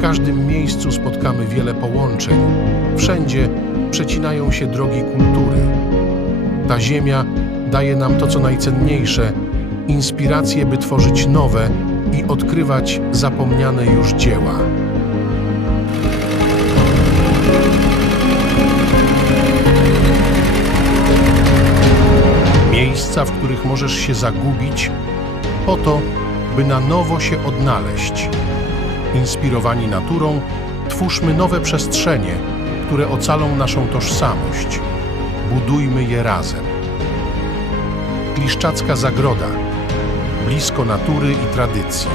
W każdym miejscu spotkamy wiele połączeń. Wszędzie przecinają się drogi kultury. Ta ziemia daje nam to, co najcenniejsze inspiracje, by tworzyć nowe i odkrywać zapomniane już dzieła. Miejsca, w których możesz się zagubić, po to, by na nowo się odnaleźć. Inspirowani naturą, twórzmy nowe przestrzenie, które ocalą naszą tożsamość. Budujmy je razem. Kliszczacka Zagroda blisko natury i tradycji.